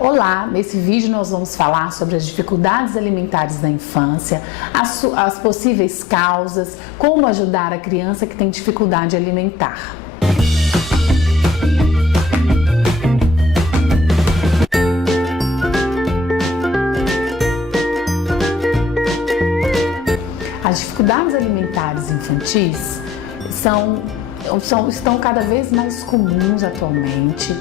Olá, nesse vídeo nós vamos falar sobre as dificuldades alimentares da infância, as possíveis causas, como ajudar a criança que tem dificuldade alimentar. As dificuldades alimentares infantis estão cada vez mais comuns atualmente.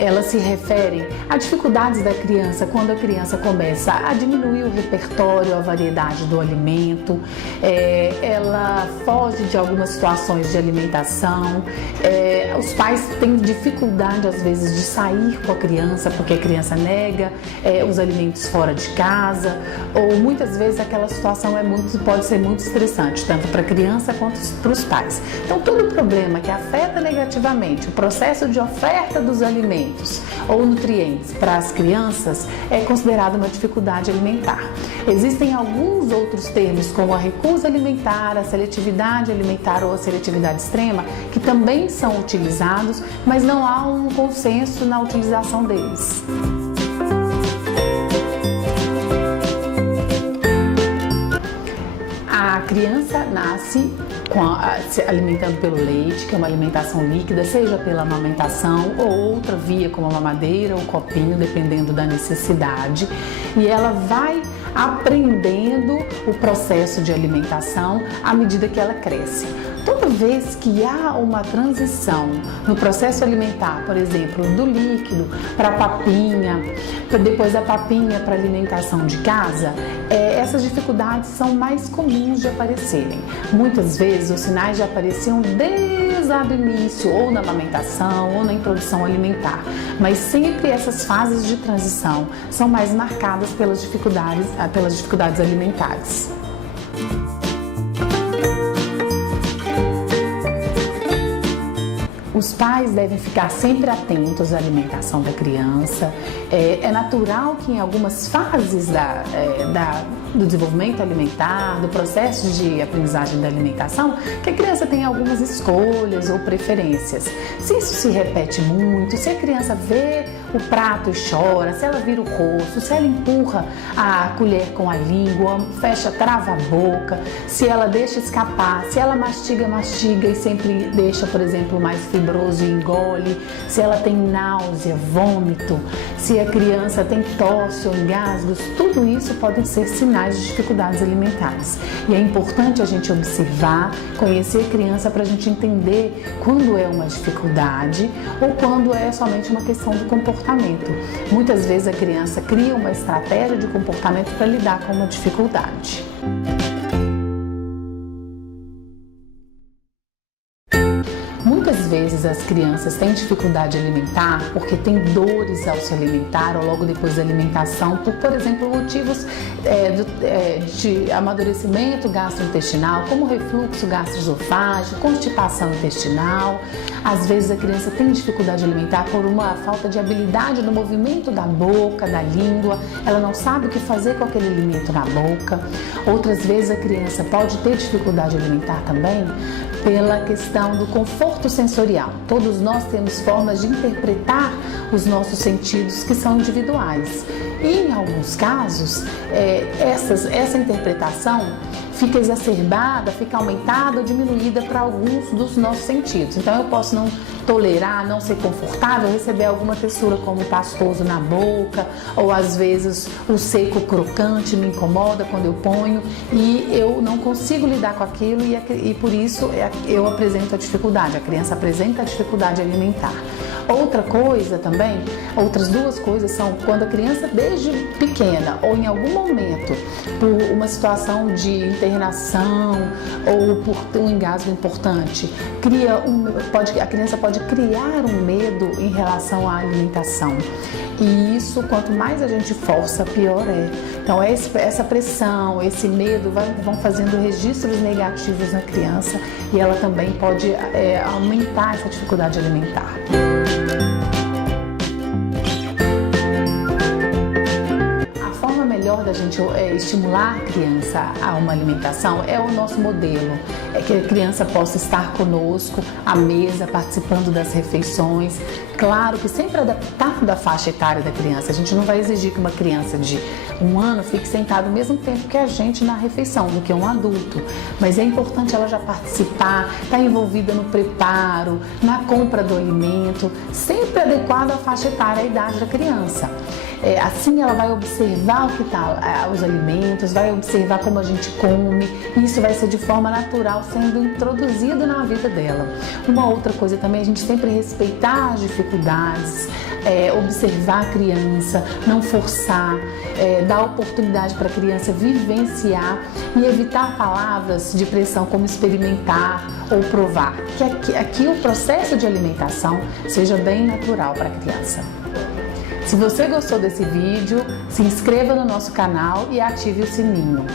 Elas se referem a dificuldades da criança quando a criança começa a diminuir o repertório, a variedade do alimento, ela foge de algumas situações de alimentação, os pais têm dificuldade às vezes de sair com a criança porque a criança nega os alimentos fora de casa, ou muitas vezes aquela situação pode ser muito estressante, tanto para a criança quanto para os pais. Então, todo problema que afeta negativamente o processo de oferta dos alimentos ou nutrientes para as crianças é considerado uma dificuldade alimentar. Existem alguns outros termos, como a recusa alimentar, a seletividade alimentar ou a seletividade extrema, que também são utilizados, mas não há um consenso na utilização deles. A criança nasce se alimentando pelo leite, que é uma alimentação líquida, seja pela amamentação ou outra via como a mamadeira ou copinho, dependendo da necessidade, e ela vai aprendendo o processo de alimentação à medida que ela cresce. Toda vez que há uma transição no processo alimentar, por exemplo, do líquido para a papinha, depois da papinha para a alimentação de casa, essas dificuldades são mais comuns de aparecerem. Muitas vezes os sinais já apareciam desde o início, ou na amamentação, ou na introdução alimentar, mas sempre essas fases de transição são mais marcadas pelas dificuldades alimentares. Os pais devem ficar sempre atentos à alimentação da criança. É natural que em algumas fases do desenvolvimento alimentar, do processo de aprendizagem da alimentação, que a criança tenha algumas escolhas ou preferências. Se isso se repete muito, se a criança vê o prato e chora, se ela vira o rosto, se ela empurra a colher com a língua, trava a boca, se ela deixa escapar, se ela mastiga e sempre deixa, por exemplo, mais fibroso e engole, se ela tem náusea, vômito, se a criança tem tosse ou engasgos, tudo isso pode ser sinais de dificuldades alimentares. E é importante a gente observar, conhecer a criança para a gente entender quando é uma dificuldade ou quando é somente uma questão do comportamento. Muitas vezes a criança cria uma estratégia de comportamento para lidar com uma dificuldade. Muitas vezes as crianças têm dificuldade alimentar porque têm dores ao se alimentar ou logo depois da alimentação, por exemplo, motivos de amadurecimento gastrointestinal, como refluxo gastroesofágico, constipação intestinal. Às vezes a criança tem dificuldade alimentar por uma falta de habilidade no movimento da boca, da língua, ela não sabe o que fazer com aquele alimento na boca. Outras vezes a criança pode ter dificuldade alimentar também pela questão do conforto sensorial. Todos nós temos formas de interpretar os nossos sentidos que são individuais. E em alguns casos, essa interpretação fica exacerbada, fica aumentada ou diminuída para alguns dos nossos sentidos. Então eu posso não tolerar, não ser confortável, receber alguma textura como pastoso na boca, ou às vezes o seco crocante me incomoda quando eu ponho e eu não consigo lidar com aquilo e por isso eu apresento a dificuldade, a criança apresenta a dificuldade alimentar. Outra coisa também, outras duas coisas são quando a criança desde pequena ou em algum momento, por uma situação de internação ou por um engasgo importante, a criança pode criar um medo em relação à alimentação. E isso, quanto mais a gente força, pior é. Então essa pressão, esse medo vão fazendo registros negativos na criança e ela também pode aumentar essa dificuldade alimentar. melhor da gente estimular a criança a uma alimentação é o nosso modelo. É que a criança possa estar conosco à mesa, participando das refeições. Claro que sempre adaptado da faixa etária da criança. A gente não vai exigir que uma criança de 1 ano fique sentada o mesmo tempo que a gente na refeição, do que um adulto. Mas é importante ela já participar, estar envolvida no preparo, na compra do alimento, sempre adequado à faixa etária, à idade da criança. Assim ela vai observar o que tá, os alimentos, vai observar como a gente come, e isso vai ser de forma natural sendo introduzido na vida dela. Uma outra coisa também, a gente sempre respeitar as dificuldades, observar a criança, não forçar, dar oportunidade para a criança vivenciar e evitar palavras de pressão como experimentar ou provar, que aqui o processo de alimentação seja bem natural para a criança. Se você gostou desse vídeo, se inscreva no nosso canal e ative o sininho.